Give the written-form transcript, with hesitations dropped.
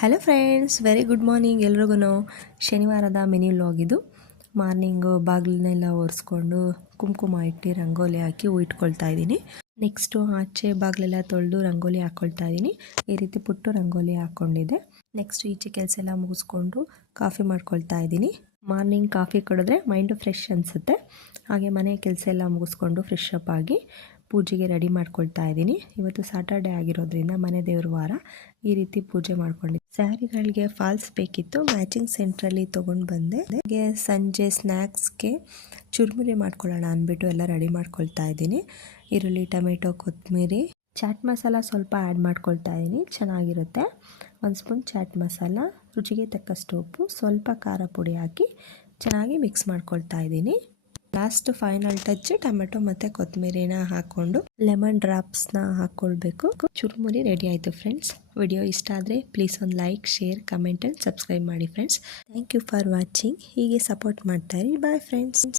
Hello friends, very good morning ಎಲ್ರಿಗೂ. ಶನಿವಾರದ mini vlog ಇದು. Morning ಬಾಗಿಲನ್ನೆಲ್ಲ ಒರೆಸ್ಕೊಂಡು ಕುಂಕುಮ ಇಟ್ಟು ರಂಗೋಲಿ ಹಾಕಿ ಹೂ ಇಟ್ಕೊಳ್ತಾ ಇದ್ದೀನಿ. ನೆಕ್ಸ್ಟು ಆಚೆ ಬಾಗಿಲೆಲ್ಲ ತೊಳೆದು ರಂಗೋಲಿ ಹಾಕ್ಕೊಳ್ತಾ ಇದ್ದೀನಿ. ಈ ರೀತಿ ಪುಟ್ಟು ರಂಗೋಲಿ ಹಾಕ್ಕೊಂಡಿದ್ದೆ. ನೆಕ್ಸ್ಟ್ ಈಚೆ ಕೆಲಸ ಎಲ್ಲ ಮುಗಿಸ್ಕೊಂಡು ಕಾಫಿ ಮಾಡ್ಕೊಳ್ತಾ ಇದ್ದೀನಿ. ಮಾರ್ನಿಂಗ್ ಕಾಫಿ ಕುಡಿದ್ರೆ ಮೈಂಡು ಫ್ರೆಶ್ ಅನಿಸುತ್ತೆ. ಹಾಗೆ ಮನೆ ಕೆಲಸ ಎಲ್ಲ ಮುಗಿಸ್ಕೊಂಡು ಫ್ರೆಶ್ ಅಪ್ ಆಗಿ ಪೂಜೆಗೆ ರೆಡಿ ಮಾಡ್ಕೊಳ್ತಾ ಇದ್ದೀನಿ. ಇವತ್ತು ಸ್ಯಾಟರ್ಡೆ ಆಗಿರೋದ್ರಿಂದ ಮನೆ ದೇವ್ರ ವಾರ ಈ ರೀತಿ ಪೂಜೆ ಮಾಡ್ಕೊಂಡಿದ್ದೆ. ಸ್ಯಾರಿಗಳಿಗೆ ಫಾಲ್ಸ್ ಬೇಕಿತ್ತು, ಮ್ಯಾಚಿಂಗ್ ಸೆಂಟ್ರಲ್ಲಿ ತೊಗೊಂಡು ಬಂದೆ. ಹಾಗೆ ಸಂಜೆ ಸ್ನ್ಯಾಕ್ಸ್ಗೆ ಚುರುಮುರಿ ಮಾಡ್ಕೊಳ್ಳೋಣ ಅಂದ್ಬಿಟ್ಟು ಎಲ್ಲ ರೆಡಿ ಮಾಡ್ಕೊಳ್ತಾ ಇದ್ದೀನಿ. ಈರುಳ್ಳಿ, ಟೊಮೆಟೊ, ಕೊತ್ತಂಬರಿ, ಚಾಟ್ ಮಸಾಲ ಸ್ವಲ್ಪ ಆ್ಯಡ್ ಮಾಡ್ಕೊಳ್ತಾ ಇದ್ದೀನಿ, ಚೆನ್ನಾಗಿರುತ್ತೆ. 1 ಸ್ಪೂನ್ ಚಾಟ್ ಮಸಾಲ, ರುಚಿಗೆ ತಕ್ಕಷ್ಟು ಉಪ್ಪು, ಸ್ವಲ್ಪ ಖಾರ ಪುಡಿ ಹಾಕಿ ಚೆನ್ನಾಗಿ ಮಿಕ್ಸ್ ಮಾಡ್ಕೊಳ್ತಾ ಇದ್ದೀನಿ. ಲಾಸ್ಟ್ ಫೈನಲ್ ಟಚ್ ಟೊಮೆಟೊ ಮತ್ತು ಕೊತ್ತಂಬರಿನ ಹಾಕ್ಕೊಂಡು ಲೆಮನ್ ಡ್ರಾಪ್ಸ್ನ ಹಾಕ್ಕೊಳ್ಬೇಕು. ಚುರುಮುರಿ ರೆಡಿ ಆಯಿತು ಫ್ರೆಂಡ್ಸ್. ವಿಡಿಯೋ ಇಷ್ಟ ಆದರೆ ಪ್ಲೀಸ್ ಒಂದು like, share, comment and subscribe ಮಾಡಿ friends. Thank you for watching. ಹೀಗೆ ಸಪೋರ್ಟ್ ಮಾಡ್ತಾಯಿರಿ. Bye friends.